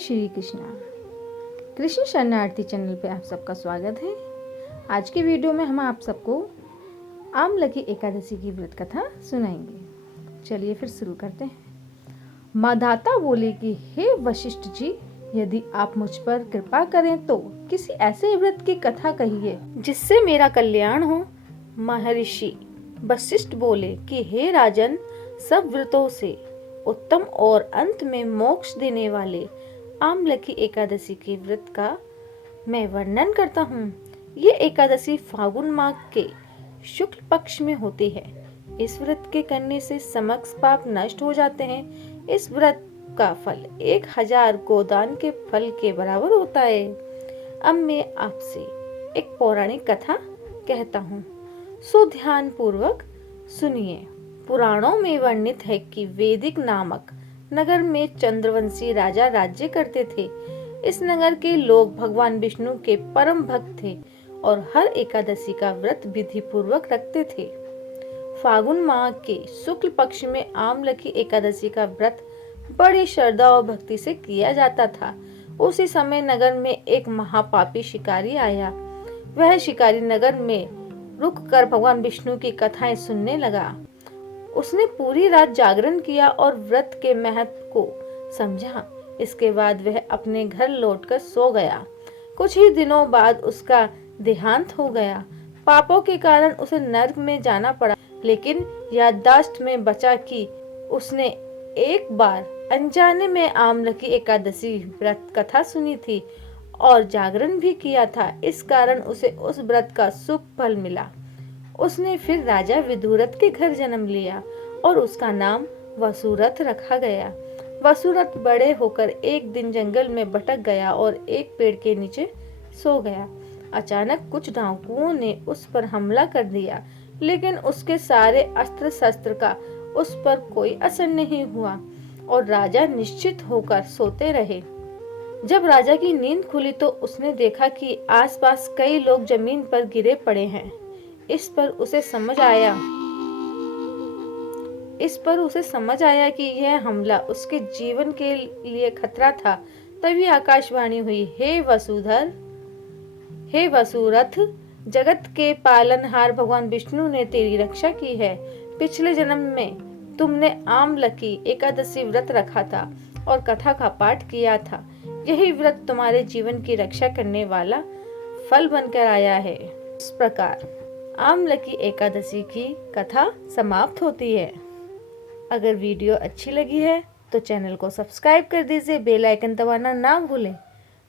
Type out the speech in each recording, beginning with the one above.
श्री कृष्णा। कृष्ण शरणार्थी चैनल पे आप सबका स्वागत है। आज की वीडियो में हम आप सबको आमलकी एकादशी की व्रत कथा सुनाएंगे। चलिए फिर शुरू करते हैं। माधाता बोले कि हे वशिष्ठ जी, यदि आप मुझ पर कृपा करें तो किसी ऐसे व्रत की कथा कहिए जिससे मेरा कल्याण हो। महर्षि वशिष्ठ बोले कि हे राजन, सब व्रतों से उत्तम और अंत में मोक्ष देने वाले आमलकी एकादशी के व्रत का मैं वर्णन करता हूँ। ये एकादशी फागुन माह के शुक्ल पक्ष में होती है। इस व्रत के करने से समस्त पाप नष्ट हो जाते हैं। इस व्रत का फल 1000 गोदान के फल के बराबर होता है। अब मैं आपसे एक पौराणिक कथा कहता हूँ, सो ध्यान पूर्वक सुनिए। पुराणों में वर्णित है कि वैदिक नामक नगर में चंद्रवंशी राजा राज्य करते थे। इस नगर के लोग भगवान विष्णु के परम भक्त थे और हर एकादशी का व्रत विधि पूर्वक रखते थे। फागुन माह के शुक्ल पक्ष में आमलकी एकादशी का व्रत बड़ी श्रद्धा और भक्ति से किया जाता था। उसी समय नगर में एक महापापी शिकारी आया। वह शिकारी नगर में रुक कर भगवान विष्णु की कथाएं सुनने लगा। उसने पूरी रात जागरण किया और व्रत के महत्व को समझा। इसके बाद वह अपने घर लौटकर सो गया। कुछ ही दिनों बाद उसका देहांत हो गया। पापों के कारण उसे नरक में जाना पड़ा, लेकिन याददाश्त में बचा कि उसने एक बार अनजाने में आमलकी एकादशी व्रत कथा सुनी थी और जागरण भी किया था। इस कारण उसे उस व्रत का शुभ फल मिला। उसने फिर राजा विदुरथ के घर जन्म लिया और उसका नाम वसुरथ रखा गया। वसुरथ बड़े होकर एक दिन जंगल में भटक गया और एक पेड़ के नीचे सो गया। अचानक कुछ डाकुओं ने उस पर हमला कर दिया, लेकिन उसके सारे अस्त्र शस्त्र का उस पर कोई असर नहीं हुआ और राजा निश्चित होकर सोते रहे। जब राजा की नींद खुली तो उसने देखा कि आसपास कई लोग जमीन पर गिरे पड़े हैं। इस पर उसे समझ आया कि यह हमला उसके जीवन के लिए खतरा था। तभी आकाशवाणी हुई, हे वसुरथ, जगत के पालनहार भगवान विष्णु ने तेरी रक्षा की है। पिछले जन्म में तुमने आमलकी एकादशी व्रत रखा था और कथा का पाठ किया था। यही व्रत तुम्हारे जीवन की रक्षा करने वाला फल बनकर आया है। इस प्रकार आमलकी एकादशी की कथा समाप्त होती है। अगर वीडियो अच्छी लगी है तो चैनल को सब्सक्राइब कर दीजिए, बेल आइकन दबाना ना भूलें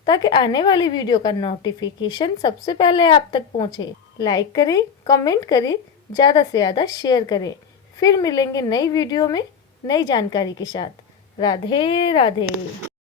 ताकि आने वाली वीडियो का नोटिफिकेशन सबसे पहले आप तक पहुंचे। लाइक करें, कमेंट करें, ज़्यादा से ज़्यादा शेयर करें। फिर मिलेंगे नई वीडियो में नई जानकारी के साथ। राधे राधे।